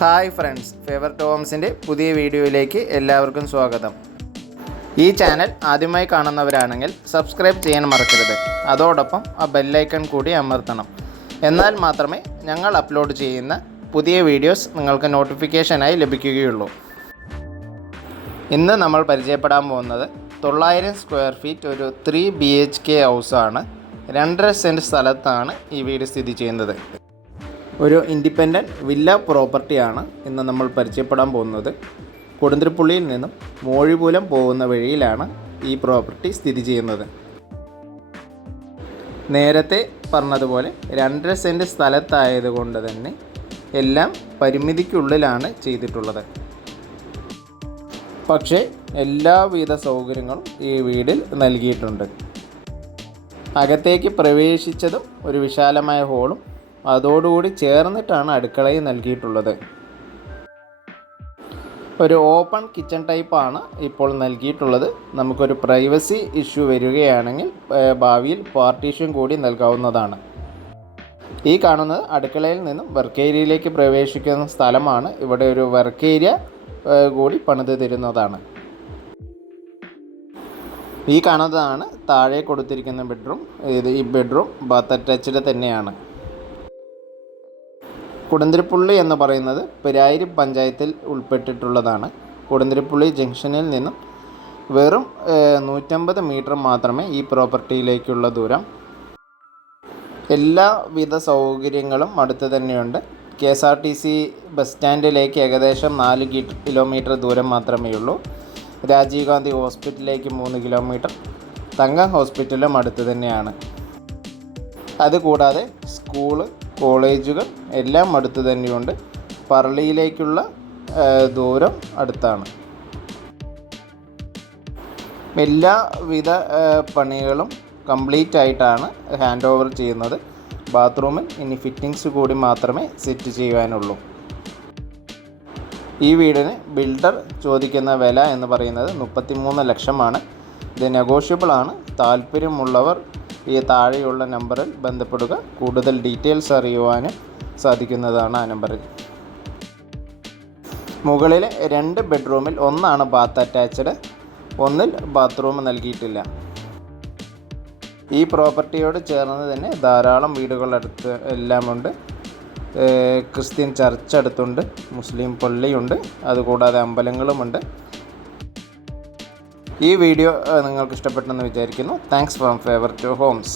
Hi friends, favour to ഹോംസിൻ്റെ പുതിയ വീഡിയോയിലേക്ക് എല്ലാവർക്കും സ്വാഗതം. ഈ ചാനൽ ആദ്യമായി കാണുന്നവരാണെങ്കിൽ സബ്സ്ക്രൈബ് ചെയ്യാൻ മറക്കരുത്. അതോടൊപ്പം ആ ബെല്ലൈക്കൺ കൂടി അമർത്തണം. എന്നാൽ മാത്രമേ ഞങ്ങൾ അപ്ലോഡ് ചെയ്യുന്ന പുതിയ വീഡിയോസ് നിങ്ങൾക്ക് നോട്ടിഫിക്കേഷനായി ലഭിക്കുകയുള്ളൂ. ഇന്ന് നമ്മൾ പരിചയപ്പെടാൻ പോകുന്നത് 900 സ്ക്വയർ ഫീറ്റ് ഒരു 3 BHK ഹൗസാണ്. 2.5 സെൻറ്റ് സ്ഥലത്താണ് ഈ വീട് സ്ഥിതി ചെയ്യുന്നത്. ഒരു ഇൻഡിപെൻഡൻറ്റ് വില്ല പ്രോപ്പർട്ടിയാണ് ഇന്ന് നമ്മൾ പരിചയപ്പെടാൻ പോകുന്നത്. കൊടുന്തിരിപ്പുള്ളിയിൽ നിന്നും മോഴിപൂലം പോകുന്ന വഴിയിലാണ് ഈ പ്രോപ്പർട്ടി സ്ഥിതി ചെയ്യുന്നത്. നേരത്തെ പറഞ്ഞതുപോലെ 2.5 സെൻറ്റ് സ്ഥലത്തായതുകൊണ്ട് തന്നെ എല്ലാം പരിമിതിക്കുള്ളിലാണ് ചെയ്തിട്ടുള്ളത്. പക്ഷേ എല്ലാവിധ സൗകര്യങ്ങളും ഈ വീടിൽ നൽകിയിട്ടുണ്ട്. അകത്തേക്ക് പ്രവേശിച്ചതും ഒരു വിശാലമായ ഹോളും അതോടുകൂടി ചേർന്നിട്ടാണ് അടുക്കളയും നൽകിയിട്ടുള്ളത്. ഒരു ഓപ്പൺ കിച്ചൺ ടൈപ്പാണ് ഇപ്പോൾ നൽകിയിട്ടുള്ളത്. നമുക്കൊരു പ്രൈവസി ഇഷ്യൂ വരികയാണെങ്കിൽ ഭാവിയിൽ പാർട്ടീഷൻ കൂടി നൽകാവുന്നതാണ്. ഈ കാണുന്നത് അടുക്കളയിൽ നിന്നും വർക്ക് ഏരിയയിലേക്ക് പ്രവേശിക്കുന്ന സ്ഥലമാണ്. ഇവിടെ ഒരു വർക്ക് ഏരിയ കൂടി പണിത് തരുന്നതാണ്. ഈ കാണുന്നതാണ് താഴെ കൊടുത്തിരിക്കുന്ന ബെഡ്റൂം. ഈ ബെഡ്റൂം ബാത്ത് അറ്റാച്ച്ഡ് തന്നെയാണ്. കൊടുന്തിരിപ്പുള്ളി എന്ന് പറയുന്നത് പെരായിരി പഞ്ചായത്തിൽ ഉൾപ്പെട്ടിട്ടുള്ളതാണ്. കൊടുന്തിരിപ്പുള്ളി ജംഗ്ഷനിൽ നിന്നും വെറും 150 മീറ്റർ മാത്രമേ ഈ പ്രോപ്പർട്ടിയിലേക്കുള്ള ദൂരം. എല്ലാവിധ സൗകര്യങ്ങളും അടുത്ത് തന്നെയുണ്ട്. KSRTC ബസ് സ്റ്റാൻഡിലേക്ക് ഏകദേശം 4 കിലോമീറ്റർ ദൂരം മാത്രമേ ഉള്ളൂ. രാജീവ് ഗാന്ധി ഹോസ്പിറ്റലിലേക്ക് 3 കിലോമീറ്റർ, തങ്കം ഹോസ്പിറ്റലും അടുത്ത് തന്നെയാണ്. അതുകൂടാതെ സ്കൂള്, കോളേജുകൾ എല്ലാം അടുത്ത് തന്നെയുണ്ട്. പറളിയിലേക്കുള്ള ദൂരം അടുത്താണ്. എല്ലാവിധ പണികളും കംപ്ലീറ്റ് ആയിട്ടാണ് ഹാൻഡ് ഓവർ ചെയ്യുന്നത്. ബാത്റൂമിൽ ഇനി ഫിറ്റിങ്സ് കൂടി മാത്രമേ സെറ്റ് ചെയ്യുവാനുള്ളൂ. ഈ വീടിന് ബിൽഡർ ചോദിക്കുന്ന വില എന്ന് പറയുന്നത് 33 ലക്ഷമാണ്. ഇത് നെഗോഷ്യബിൾ ആണ്. താല്പര്യമുള്ളവർ ഈ താഴെയുള്ള നമ്പറിൽ ബന്ധപ്പെടുക. കൂടുതൽ ഡീറ്റെയിൽസ് അറിയുവാനും സാധിക്കുന്നതാണ് ആ നമ്പറിൽ. മുകളിലെ 2 ബെഡ്റൂമിൽ ഒന്നാണ് ബാത്ത് അറ്റാച്ച്ഡ്, ഒന്നിൽ ബാത്റൂം നൽകിയിട്ടില്ല. ഈ പ്രോപ്പർട്ടിയോട് ചേർന്ന് തന്നെ ധാരാളം വീടുകൾ അടുത്ത് എല്ലാമുണ്ട്. ക്രിസ്ത്യൻ ചർച്ച് അടുത്തുണ്ട്, മുസ്ലിം പള്ളിയുണ്ട്, അതുകൂടാതെ അമ്പലങ്ങളുമുണ്ട്. ഈ വീഡിയോ നിങ്ങൾക്ക് ഇഷ്ടപ്പെട്ടെന്ന് വിചാരിക്കുന്നു. Thanks from favour to Holmes.